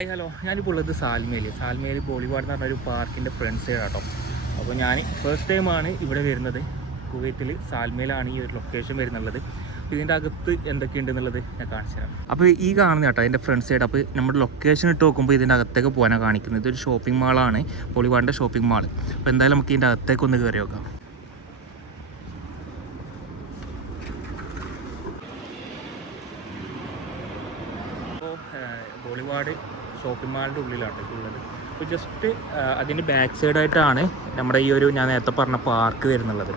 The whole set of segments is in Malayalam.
ഹായ് ഹലോ ഞാനിപ്പോൾ ഉള്ളത് സാൽമേൽ സാൽമേൽ ബോളിവാഡ് എന്ന് പറഞ്ഞ ഒരു പാർക്കിന്റെ ഫ്രണ്ട് സൈഡ് ആട്ടോ അപ്പോൾ ഞാൻ ഫസ്റ്റ് ടൈമാണ് ഇവിടെ വരുന്നത്. കുവൈത്തിൽ സാൽമേലാണ് ഈ ഒരു ലൊക്കേഷൻ വരുന്നുള്ളത്. ഇതിന്റെ അകത്ത് എന്തൊക്കെയുണ്ടെന്നുള്ളത് ഞാൻ കാണിച്ചു തരാം. അപ്പോൾ ഈ കാണുന്ന കേട്ടോ അതിന്റെ ഫ്രണ്ട് സൈഡ് അപ്പോൾ നമ്മുടെ ലൊക്കേഷൻ ഇട്ട് നോക്കുമ്പോൾ ഇതിന്റെ അകത്തേക്ക് പോകാനാണ് കാണിക്കുന്നത്. ഇതൊരു ഷോപ്പിംഗ് മാളാണ് ബോളിവാഡിന്റെ ഷോപ്പിംഗ് മാൾ അപ്പോൾ എന്തായാലും നമുക്ക് ഇതിന്റെ അകത്തേക്ക് ഒന്ന് കയറി നോക്കാം. അപ്പോൾ ബോളിവാഡ് ഷോപ്പിംഗ് മാളിന്റെ ഉള്ളിലാണ് ഉള്ളത്. അപ്പോൾ ജസ്റ്റ് അതിന്റെ ബാക്ക് സൈഡായിട്ടാണ് നമ്മുടെ ഈ ഒരു ഞാൻ നേരത്തെ പറഞ്ഞ പാർക്ക് വരുന്നുള്ളത്.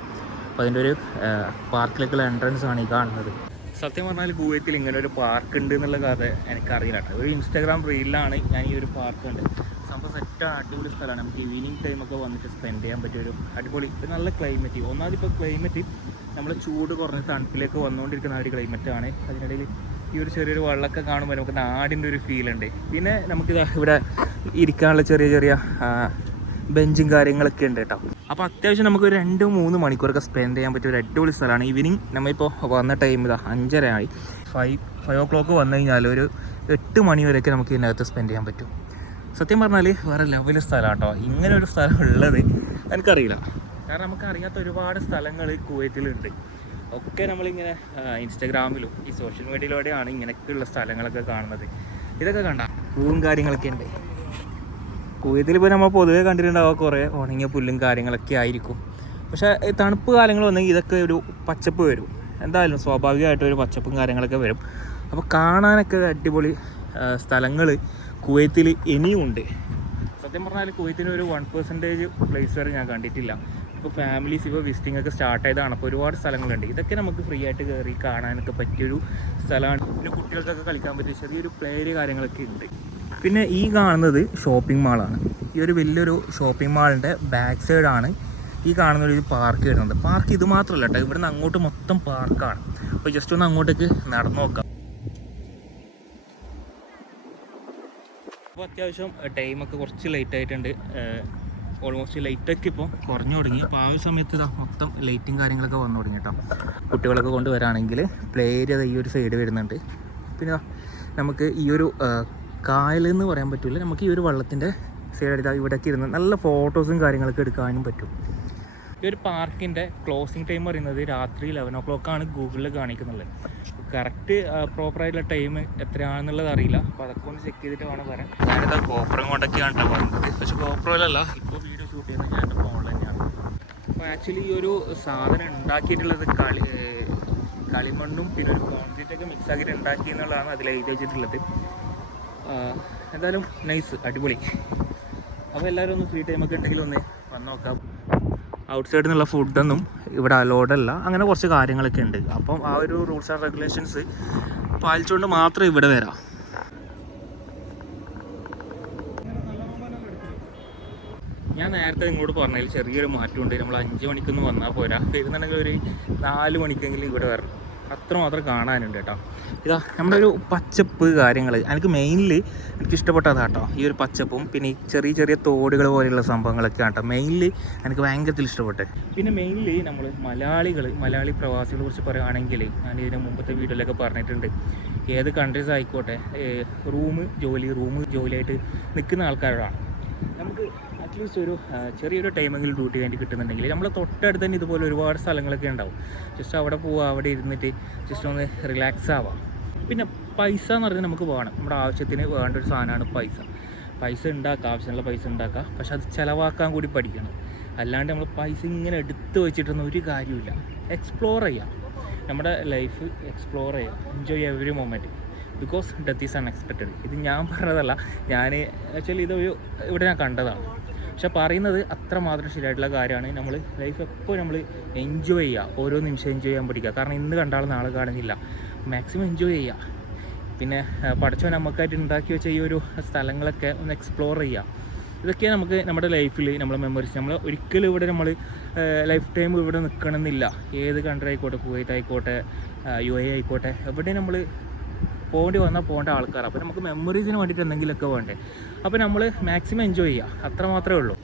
അപ്പോൾ അതിന്റെ ഒരു പാർക്കിലേക്കുള്ള എൻട്രൻസ് ആണ് ഈ കാണുന്നത്. സത്യം പറഞ്ഞാൽ കുവൈത്തിൽ ഇങ്ങനെ ഒരു പാർക്ക് ഉണ്ട് എന്നുള്ള കഥ എനിക്കറിയില്ല കേട്ടോ. ഒരു ഇൻസ്റ്റാഗ്രാം റീലിലാണ് ഞാൻ ഈ ഒരു പാർക്ക് ഉണ്ട് സംഭവം സെറ്റ് അടിപൊളി സ്ഥലമാണ്. നമുക്ക് ഈവനിങ് ടൈമൊക്കെ വന്നിട്ട് സ്പെൻഡ് ചെയ്യാൻ പറ്റിയ ഒരു അടിപൊളി നല്ല ക്ലൈമറ്റ് ഒന്നാമത് ഇപ്പോൾ ക്ലൈമറ്റ് നമ്മൾ ചൂട് കുറഞ്ഞ് തണുപ്പിലേക്ക് വന്നുകൊണ്ടിരിക്കുന്ന ഒരു ക്ലൈമറ്റാണ് അതിനിടയിൽ ഈ ഒരു ചെറിയൊരു വെള്ളമൊക്കെ കാണുമ്പോൾ നമുക്ക് നാടിന്റെ ഒരു ഫീൽ ഉണ്ട്. പിന്നെ നമുക്കിത് ഇവിടെ ഇരിക്കാനുള്ള ചെറിയ ചെറിയ ബെഞ്ചും കാര്യങ്ങളൊക്കെ ഉണ്ട് കേട്ടോ. അപ്പോൾ അത്യാവശ്യം നമുക്ക് ഒരു രണ്ട് മൂന്ന് മണിക്കൂറൊക്കെ സ്പെൻഡ് ചെയ്യാൻ പറ്റിയ ഒരു അടിപൊളി സ്ഥലമാണ്. ഈവനിങ് നമ്മളിപ്പോൾ വന്ന ടൈം ഇതാ അഞ്ചര ആയി. ഫൈവ് ഫൈവ് ഓ ക്ലോക്ക് വന്നു കഴിഞ്ഞാൽ ഒരു എട്ട് മണി വരെയൊക്കെ നമുക്ക് ഇതിനകത്ത് സ്പെൻഡ് ചെയ്യാൻ പറ്റും. സത്യം പറഞ്ഞാൽ വേറെ ലെവൽ സ്ഥലമാണ് കേട്ടോ. ഇങ്ങനെ ഒരു സ്ഥലം ഉള്ളത് എനിക്കറിയില്ല. കാരണം നമുക്ക് അറിയാത്ത ഒരുപാട് സ്ഥലങ്ങൾ കുവൈത്തിലുണ്ട് ഒക്കെ നമ്മളിങ്ങനെ ഇൻസ്റ്റാഗ്രാമിലും ഈ സോഷ്യൽ മീഡിയയിലൂടെയാണ് ഇങ്ങനെയൊക്കെയുള്ള സ്ഥലങ്ങളൊക്കെ കാണുന്നത്. ഇതൊക്കെ കണ്ട? പൂവും കാര്യങ്ങളൊക്കെ ഉണ്ട്. കുവൈത്തിൽ ഇപ്പോൾ നമ്മൾ പൊതുവെ കണ്ടിട്ടുണ്ടാവുക കുറേ ഉണങ്ങിയ പുല്ലും കാര്യങ്ങളൊക്കെ ആയിരിക്കും. പക്ഷേ തണുപ്പ് കാലങ്ങൾ വന്നെങ്കിൽ ഇതൊക്കെ ഒരു പച്ചപ്പ് വരും. എന്തായാലും സ്വാഭാവികമായിട്ട് ഒരു പച്ചപ്പും കാര്യങ്ങളൊക്കെ വരും. അപ്പോൾ കാണാനൊക്കെ അടിപൊളി സ്ഥലങ്ങൾ കുവൈത്തിൽ ഇനിയും ഉണ്ട് സത്യം പറഞ്ഞാൽ കുവൈത്തിന് ഒരു വൺ പെർസെന്റേജ് പ്ലേസ് വരെ ഞാൻ കണ്ടിട്ടില്ല. ഇപ്പോൾ ഫാമിലീസ് ഇപ്പോൾ വിസിറ്റിംഗ് ഒക്കെ സ്റ്റാർട്ട് ചെയ്തതാണ് അപ്പോൾ ഒരുപാട് സ്ഥലങ്ങളുണ്ട്. ഇതൊക്കെ നമുക്ക് ഫ്രീ ആയിട്ട് കയറി കാണാനൊക്കെ പറ്റിയൊരു സ്ഥലമാണ്. പിന്നെ കുട്ടികൾക്കൊക്കെ കളിക്കാൻ പറ്റിയ ചെറിയൊരു പ്ലേ ഏരിയ കാര്യങ്ങളൊക്കെ ഉണ്ട്. പിന്നെ ഈ കാണുന്നത് ഷോപ്പിംഗ് മാളാണ് ഈ ഒരു വലിയൊരു ഷോപ്പിംഗ് മാളിന്റെ ബാക്ക് സൈഡാണ് ഈ കാണുന്ന ഒരു പാർക്ക് വരുന്നത്. പാർക്ക് ഇത് മാത്രമല്ല കേട്ടോ ഇവിടുന്ന് അങ്ങോട്ട് മൊത്തം പാർക്കാണ് അപ്പോൾ ജസ്റ്റ് ഒന്ന് അങ്ങോട്ടേക്ക് നടന്നു നോക്കാം. അപ്പോൾ അത്യാവശ്യം ടൈമൊക്കെ കുറച്ച് ലേറ്റ് ആയിട്ടുണ്ട്. ഓൾമോസ്റ്റ് ലൈറ്റൊക്കെ ഇപ്പോൾ കുറഞ്ഞു തുടങ്ങി. അപ്പോൾ ആ ഒരു സമയത്ത് ഇതാ മൊത്തം ലൈറ്റും കാര്യങ്ങളൊക്കെ വന്നു തുടങ്ങി കേട്ടോ. കുട്ടികളൊക്കെ കൊണ്ടുവരാണെങ്കിൽ പ്ലേ ഏരിയ ഈ ഒരു സൈഡ് വരുന്നുണ്ട്. പിന്നെ നമുക്ക് ഈ ഒരു കായലെന്ന് പറയാൻ പറ്റില്ല നമുക്ക് ഈ ഒരു വള്ളത്തിന്റെ സൈഡ് ഇവിടേക്ക് ഇരുന്ന് നല്ല ഫോട്ടോസും കാര്യങ്ങളൊക്കെ എടുക്കാനും പറ്റും. ഈ ഒരു പാർക്കിന്റെ ക്ലോസിങ് ടൈം പറയുന്നത് രാത്രി ലെവൻ ഓ ക്ലോക്കാണ് ഗൂഗിളിൽ കാണിക്കുന്നുള്ളത് കറക്റ്റ് പ്രോപ്പറായിട്ടുള്ള ടൈം എത്രയാണെന്നുള്ളത് അറിയില്ല. അപ്പോൾ അതൊക്കെ ഒന്ന് ചെക്ക് ചെയ്തിട്ട് വേണം പറയാൻ ഞാനിത് കോപ്പറും കൊണ്ടൊക്കെയാണ് കേട്ടോ പക്ഷെ പക്ഷേ ഗോപ്രോയിലല്ല ഇപ്പോൾ വീഡിയോ ഷൂട്ട് ചെയ്യുന്നത് ഞാൻ ഫോണിൽ തന്നെയാണ്. അപ്പോൾ ആക്ച്വലി ഈ ഒരു സാധനം ഉണ്ടാക്കിയിട്ടുള്ളത് കളി കളിമണ്ണും പിന്നെ ഒരു കോൺക്രീറ്റ് ഒക്കെ മിക്സ് ആക്കിയിട്ട് ഉണ്ടാക്കി എന്നുള്ളതാണ് അതിൽ എഴുതി വെച്ചിട്ടുള്ളത്. എന്തായാലും നൈസ് അടിപൊളി. അപ്പോൾ എല്ലാവരും ഒന്ന് ഫ്രീ ടൈമൊക്കെ ഉണ്ടെങ്കിൽ ഒന്ന് വന്ന് നോക്കാം. ഔട്ട് സൈഡിൽ നിന്നുള്ള ഫുഡൊന്നും ഇവിടെ അലോഡ് അല്ല. അങ്ങനെ കുറച്ച് കാര്യങ്ങളൊക്കെ ഉണ്ട്. അപ്പം ആ ഒരു റൂൾസ് ആൻഡ് റെഗുലേഷൻസ് പാലിച്ചുകൊണ്ട് മാത്രം ഇവിടെ വരാം. ഞാൻ നേരത്തെ ഇങ്ങോട്ട് പറഞ്ഞതിൽ ചെറിയൊരു മാറ്റമുണ്ട്. നമ്മൾ അഞ്ച് മണിക്കൊന്നും വന്നാൽ പോരാ. വരുന്നുണ്ടെങ്കിൽ ഒരു നാല് മണിക്കെങ്കിലും ഇവിടെ വരണം. അത്രമാത്രം കാണാനുണ്ട് കേട്ടോ. ഇതാ നമ്മുടെ ഒരു പച്ചപ്പ് കാര്യങ്ങൾ എനിക്ക് മെയിൻലി എനിക്ക് ഇഷ്ടപ്പെട്ടതാണ് കേട്ടോ ഈ ഒരു പച്ചപ്പും പിന്നെ ഈ ചെറിയ ചെറിയ തോടുകൾ പോലെയുള്ള സംഭവങ്ങളൊക്കെ കേട്ടോ മെയിൻലി എനിക്ക് ഭയങ്കരത്തിൽ ഇഷ്ടപ്പെട്ടെ. പിന്നെ മെയിൻലി നമ്മൾ മലയാളികൾ മലയാളി പ്രവാസികളെ കുറിച്ച് പറയുകയാണെങ്കിൽ ഞാൻ ഇതിന് മുമ്പത്തെ വീഡിയോയിലൊക്കെ പറഞ്ഞിട്ടുണ്ട്. ഏത് കൺട്രീസ് ആയിക്കോട്ടെ റൂം ജോലി റൂം ജോലിയായിട്ട് നിൽക്കുന്ന ആൾക്കാരാണ് നമുക്ക് അറ്റ്ലീസ്റ്റ് ഒരു ചെറിയൊരു ടൈമെങ്കിലും ഡ്യൂട്ടി വേണ്ടി കിട്ടുന്നുണ്ടെങ്കിൽ നമ്മൾ തൊട്ടടുത്ത് തന്നെ ഇതുപോലെ ഒരുപാട് സ്ഥലങ്ങളൊക്കെ ഉണ്ടാവും. ജസ്റ്റ് അവിടെ പോവുക അവിടെ ഇരുന്നിട്ട് ജസ്റ്റ് ഒന്ന് റിലാക്സ് ആവാം. പിന്നെ പൈസ എന്ന് പറഞ്ഞാൽ നമുക്ക് വേണം. നമ്മുടെ ആവശ്യത്തിന് വേണ്ട ഒരു സാധനമാണ് പൈസ. പൈസ ഉണ്ടാക്കുക ആവശ്യമുള്ള പൈസ ഉണ്ടാക്കുക പക്ഷെ അത് ചിലവാക്കാൻ കൂടി പഠിക്കണം. അല്ലാണ്ട് നമ്മൾ പൈസ ഇങ്ങനെ എടുത്തു വെച്ചിട്ടൊന്നും ഒരു കാര്യമില്ല എക്സ്പ്ലോർ ചെയ്യാം. നമ്മുടെ ലൈഫ് എക്സ്പ്ലോർ ചെയ്യാം. Enjoy every moment because death is unexpected ഇത് ഞാൻ പറഞ്ഞതല്ല. ഞാൻ ആക്ച്വലി ഇത് ഇവിടെ ഞാൻ കണ്ടതാണ്. പക്ഷെ പറയുന്നത് അത്രമാത്രം ശരിയായിട്ടുള്ള കാര്യമാണ്. നമ്മൾ ലൈഫ് എപ്പോൾ നമ്മൾ എൻജോയ് ചെയ്യുക. ഓരോ നിമിഷം എൻജോയ് ചെയ്യാൻ പഠിക്കുക. കാരണം ഇന്ന് കണ്ടാൽ നാളെ കാണുന്നില്ല. മാക്സിമം എൻജോയ് ചെയ്യുക. പിന്നെ പഠിച്ചവൻ നമുക്കായിട്ട് ഉണ്ടാക്കി വെച്ച ഈ ഒരു സ്ഥലങ്ങളൊക്കെ ഒന്ന് എക്സ്പ്ലോർ ചെയ്യുക. ഇതൊക്കെ നമുക്ക് നമ്മുടെ ലൈഫിൽ നമ്മുടെ മെമ്മറീസ് നമ്മൾ ഒരിക്കലും ഇവിടെ നമ്മൾ ലൈഫ് ടൈം ഇവിടെ നിൽക്കണമെന്നില്ല ഏത് കൺട്രി ആയിക്കോട്ടെ കുവൈത്ത് ആയിക്കോട്ടെ യു എ ആയിക്കോട്ടെ എവിടെ നമ്മൾ പോകേണ്ടി വന്നാൽ പോകേണ്ട ആൾക്കാർ അപ്പോൾ നമുക്ക് മെമ്മറീസിന് വേണ്ടിയിട്ട് എന്തെങ്കിലുമൊക്കെ വേണ്ടേ? അപ്പോൾ നമ്മൾ മാക്സിമം എൻജോയ് ചെയ്യുക അത്ര മാത്രമേ ഉള്ളൂ.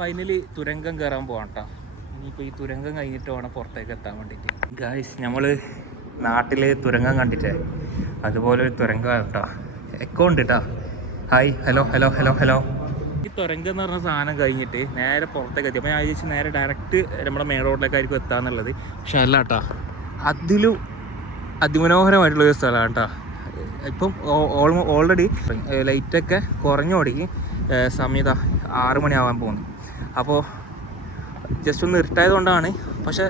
ഫൈനലി തുരങ്കം കയറാൻ പോകാം കേട്ടോ ഇനിയിപ്പോൾ ഈ തുരങ്കം കഴിഞ്ഞിട്ട് വേണം പുറത്തേക്ക് എത്താൻ വേണ്ടിയിട്ട്. ഗായ്സ് നമ്മൾ നാട്ടിൽ തുരങ്കം കണ്ടിട്ടേ? അതുപോലെ ഒരു തുരങ്കം കേട്ടോ എക്കോ ഉണ്ട് കേട്ടോ hi hello hello hello hello ഈ തുരങ്കം എന്ന് പറഞ്ഞ സാധനം കഴിഞ്ഞിട്ട് നേരെ പുറത്തേക്ക് എത്തി. അപ്പോൾ ഞാൻ വിചാരിച്ചു നേരെ ഡയറക്റ്റ് നമ്മുടെ മെയിൻ റോഡിലേക്കായിരിക്കും എത്താന്നുള്ളത്. പക്ഷെ അല്ല കേട്ടോ അതിലും അതിമനോഹരമായിട്ടുള്ള ഒരു സ്ഥലമാണ് കേട്ടോ ഇപ്പം ഓൾറെഡി ലൈറ്റൊക്കെ കുറഞ്ഞു തുടങ്ങി ഏഹ് സമയത ആറ് മണിയാവാൻ പോകുന്നു. അപ്പോൾ ജസ്റ്റ് ഒന്ന് ഇരുട്ടായത് കൊണ്ടാണ്. പക്ഷെ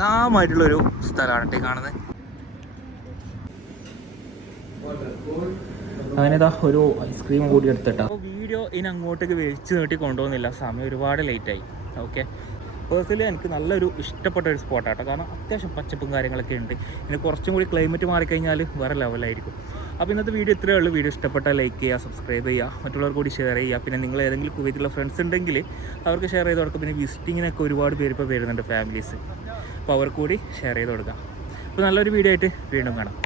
കാമായിട്ടുള്ളൊരു സ്ഥലമാണ് കേട്ടോ കാണുന്നത് അങ്ങനെതാ ഒരു ഐസ്ക്രീം കൂടി എടുത്തിട്ടാ വീഡിയോ ഇനി അങ്ങോട്ടേക്ക് വലിച്ചു നീട്ടി കൊണ്ടുപോകുന്നില്ല. സമയം ഒരുപാട് ലേറ്റായി ഓക്കെ പേഴ്സണലി എനിക്ക് നല്ലൊരു ഇഷ്ടപ്പെട്ട ഒരു സ്പോട്ടാട്ടോ കാരണം അത്യാവശ്യം പച്ചപ്പും കാര്യങ്ങളൊക്കെ ഉണ്ട്. ഇനി കുറച്ചും കൂടി ക്ലൈമറ്റ് മാറിക്കഴിഞ്ഞാൽ വേറെ ലെവലായിരിക്കും അപ്പോൾ ഇന്നത്തെ വീഡിയോ ഇത്രയേ ഉള്ളൂ. വീഡിയോ ഇഷ്ടപ്പെട്ടാൽ ലൈക്ക് ചെയ്യുക സബ്സ്ക്രൈബ് ചെയ്യുക മറ്റുള്ളവർ കൂടി ഷെയർ ചെയ്യുക. പിന്നെ നിങ്ങൾ ഏതെങ്കിലും കുവൈത്തിലുള്ള ഫ്രണ്ട്സ് ഉണ്ടെങ്കിൽ അവർക്ക് ഷെയർ ചെയ്ത് കൊടുക്കുക. പിന്നെ വിസിറ്റിങ്ങിനൊക്കെ ഒരുപാട് പേര് ഇപ്പോൾ വരുന്നുണ്ട് ഫാമിലീസ് അപ്പോൾ അവർക്ക് കൂടി ഷെയർ ചെയ്ത് കൊടുക്കാം അപ്പോൾ നല്ലൊരു വീഡിയോ ആയിട്ട് വീണ്ടും കാണാം.